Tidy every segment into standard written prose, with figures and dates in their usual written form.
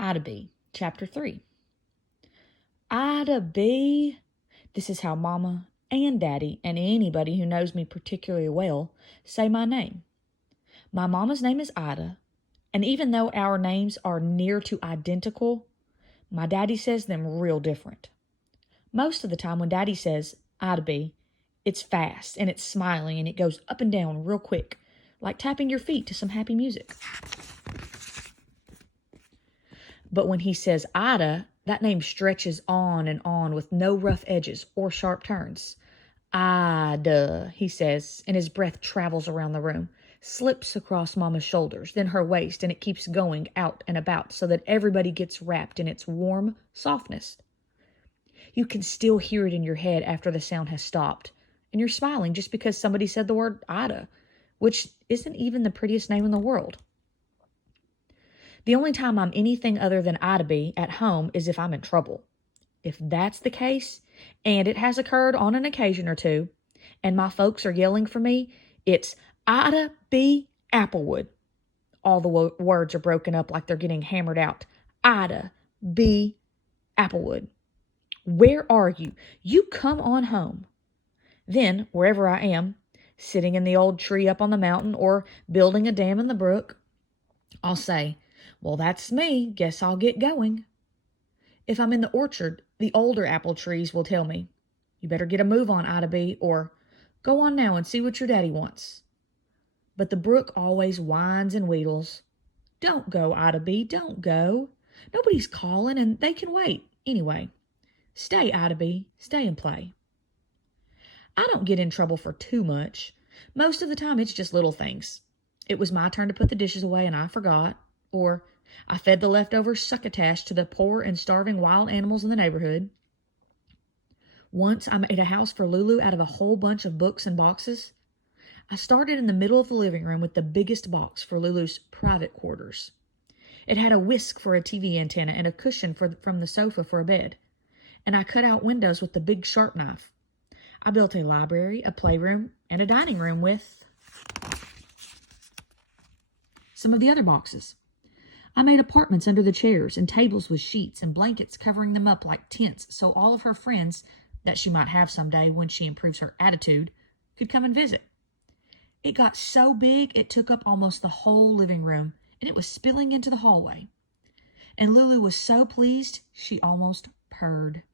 Ida B, Chapter 3. Ida B. This is how Mama and Daddy and anybody who knows me particularly well say my name. My mama's name is Ida, and even though our names are near to identical, my daddy says them real different. Most of the time when Daddy says Ida B, it's fast and it's smiling and it goes up and down real quick, like tapping your feet to some happy music. But when he says Ida, that name stretches on and on with no rough edges or sharp turns. Ida, he says, and his breath travels around the room, slips across Mama's shoulders, then her waist, and it keeps going out and about so that everybody gets wrapped in its warm softness. You can still hear it in your head after the sound has stopped, and you're smiling just because somebody said the word Ida, which isn't even the prettiest name in the world. The only time I'm anything other than Ida B at home is if I'm in trouble. If that's the case, and it has occurred on an occasion or two, and my folks are yelling for me, it's Ida B Applewood. All the words are broken up like they're getting hammered out. Ida B Applewood. Where are you? You come on home. Then, wherever I am, sitting in the old tree up on the mountain or building a dam in the brook, I'll say, well, that's me. Guess I'll get going. If I'm in the orchard, the older apple trees will tell me, you better get a move on, Ida B, or go on now and see what your daddy wants. But the brook always whines and wheedles. Don't go, Ida B, don't go. Nobody's calling and they can wait. Anyway, stay, Ida B, stay and play. I don't get in trouble for too much. Most of the time it's just little things. It was my turn to put the dishes away and I forgot. Or I fed the leftover succotash to the poor and starving wild animals in the neighborhood. Once I made a house for Lulu out of a whole bunch of books and boxes. I started in the middle of the living room with the biggest box for Lulu's private quarters. It had a whisk for a TV antenna and a cushion from the sofa for a bed. And I cut out windows with the big sharp knife. I built a library, a playroom, and a dining room with some of the other boxes. I made apartments under the chairs and tables with sheets and blankets covering them up like tents so all of her friends that she might have someday when she improves her attitude could come and visit. It got so big it took up almost the whole living room and it was spilling into the hallway. And Lulu was so pleased she almost purred.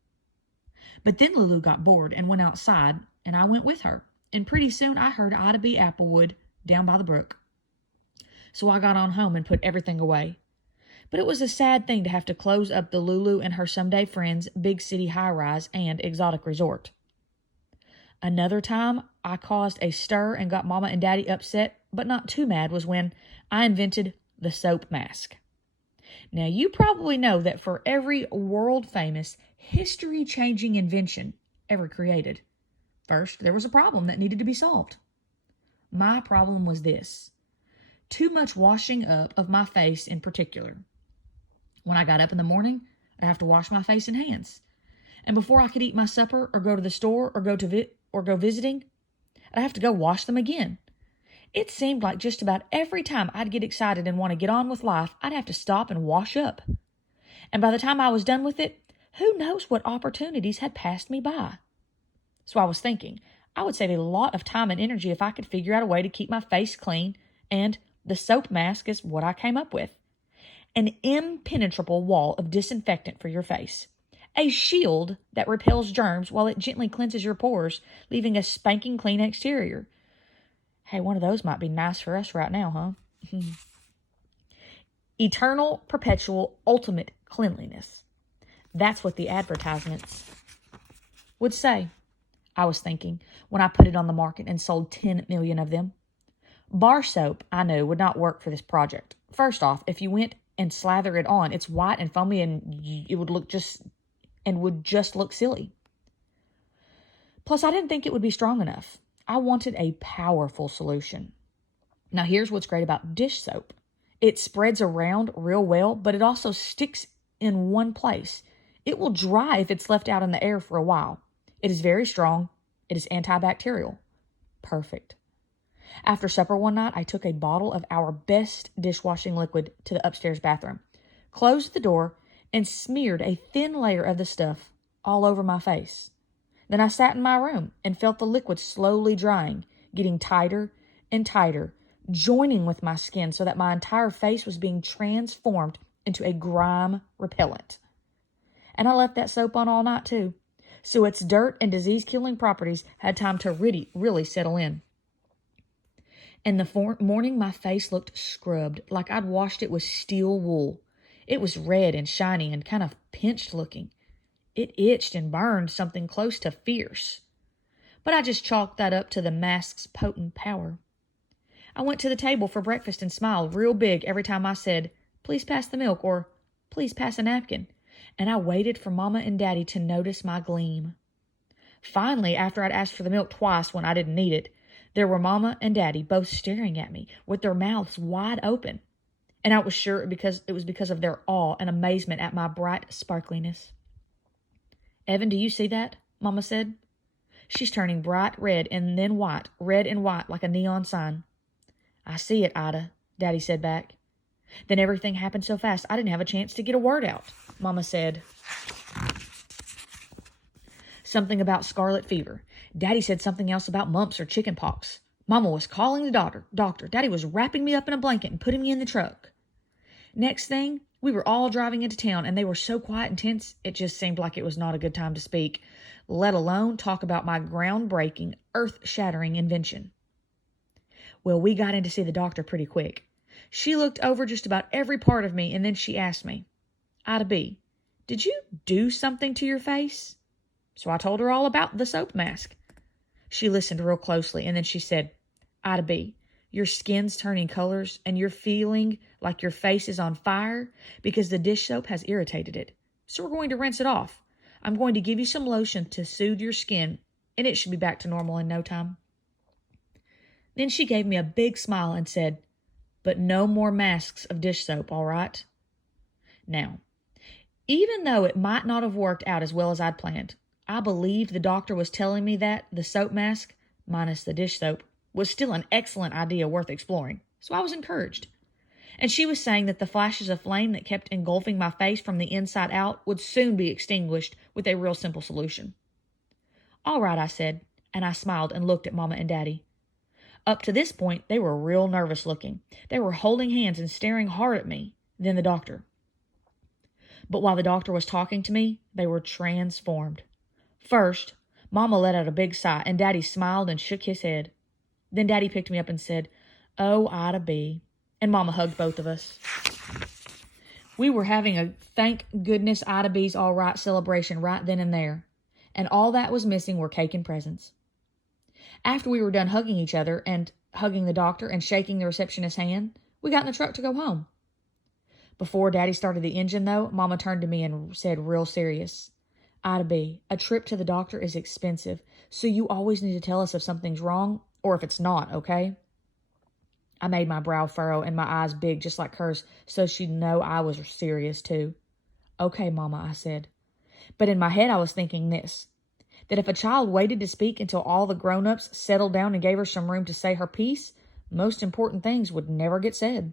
But then Lulu got bored and went outside and I went with her. And pretty soon I heard Ida B Applewood down by the brook. So I got on home and put everything away. But it was a sad thing to have to close up the Lulu and her someday friends' big city high-rise and exotic resort. Another time I caused a stir and got Mama and Daddy upset, but not too mad, was when I invented the soap mask. Now, you probably know that for every world-famous, history-changing invention ever created, first there was a problem that needed to be solved. My problem was this: too much washing up of my face in particular. When I got up in the morning, I'd have to wash my face and hands. And before I could eat my supper or go to the store or go visiting, I'd have to go wash them again. It seemed like just about every time I'd get excited and want to get on with life, I'd have to stop and wash up. And by the time I was done with it, who knows what opportunities had passed me by. So I was thinking, I would save a lot of time and energy if I could figure out a way to keep my face clean, and the soap mask is what I came up with. An impenetrable wall of disinfectant for your face. A shield that repels germs while it gently cleanses your pores, leaving a spanking clean exterior. Hey, one of those might be nice for us right now, huh? Eternal, perpetual, ultimate cleanliness. That's what the advertisements would say, I was thinking, when I put it on the market and sold 10 million of them. Bar soap, I knew, would not work for this project. First off, if you went and slather it on, it's white and foamy and it would just look silly. Plus, I didn't think it would be strong enough. I wanted a powerful solution. Now, here's what's great about dish soap. It spreads around real well, but it also sticks in one place. It will dry if it's left out in the air for a while. It is very strong. It is antibacterial. Perfect. After supper one night, I took a bottle of our best dishwashing liquid to the upstairs bathroom, closed the door, and smeared a thin layer of the stuff all over my face. Then I sat in my room and felt the liquid slowly drying, getting tighter and tighter, joining with my skin so that my entire face was being transformed into a grime repellent. And I left that soap on all night too, so its dirt and disease-killing properties had time to really settle in. In the morning, my face looked scrubbed, like I'd washed it with steel wool. It was red and shiny and kind of pinched looking. It itched and burned something close to fierce. But I just chalked that up to the mask's potent power. I went to the table for breakfast and smiled real big every time I said, "Please pass the milk," or "Please pass a napkin." And I waited for Mama and Daddy to notice my gleam. Finally, after I'd asked for the milk twice when I didn't need it, there were Mama and Daddy both staring at me with their mouths wide open. And I was sure it was because of their awe and amazement at my bright sparkliness. "Evan, do you see that?" Mama said. "She's turning bright red and then white, red and white like a neon sign." "I see it, Ida," Daddy said back. "Then everything happened so fast I didn't have a chance to get a word out," Mama said. Something about scarlet fever. Daddy said something else about mumps or chicken pox. Mama was calling the doctor. Daddy was wrapping me up in a blanket and putting me in the truck. Next thing, we were all driving into town, and they were so quiet and tense, it just seemed like it was not a good time to speak, let alone talk about my groundbreaking, earth-shattering invention. Well, we got in to see the doctor pretty quick. She looked over just about every part of me, and then she asked me, "Ida B, did you do something to your face?" So I told her all about the soap mask. She listened real closely, and then she said, "Ida B, your skin's turning colors, and you're feeling like your face is on fire because the dish soap has irritated it. So we're going to rinse it off. I'm going to give you some lotion to soothe your skin, and it should be back to normal in no time." Then she gave me a big smile and said, "But no more masks of dish soap, all right?" Now, even though it might not have worked out as well as I'd planned, I believed the doctor was telling me that the soap mask, minus the dish soap, was still an excellent idea worth exploring, so I was encouraged. And she was saying that the flashes of flame that kept engulfing my face from the inside out would soon be extinguished with a real simple solution. "All right," I said, and I smiled and looked at Mama and Daddy. Up to this point, they were real nervous looking. They were holding hands and staring hard at me, then the doctor. But while the doctor was talking to me, they were transformed. First, Mama let out a big sigh, and Daddy smiled and shook his head. Then Daddy picked me up and said, "Oh, Ida B," and Mama hugged both of us. We were having a thank goodness Ida B's all right celebration right then and there, and all that was missing were cake and presents. After we were done hugging each other and hugging the doctor and shaking the receptionist's hand, we got in the truck to go home. Before Daddy started the engine, though, Mama turned to me and said real serious, "Ida B, a trip to the doctor is expensive, so you always need to tell us if something's wrong or if it's not, okay?" I made my brow furrow and my eyes big just like hers so she'd know I was serious too. "Okay, Mama," I said. But in my head I was thinking this, that if a child waited to speak until all the grown-ups settled down and gave her some room to say her piece, most important things would never get said.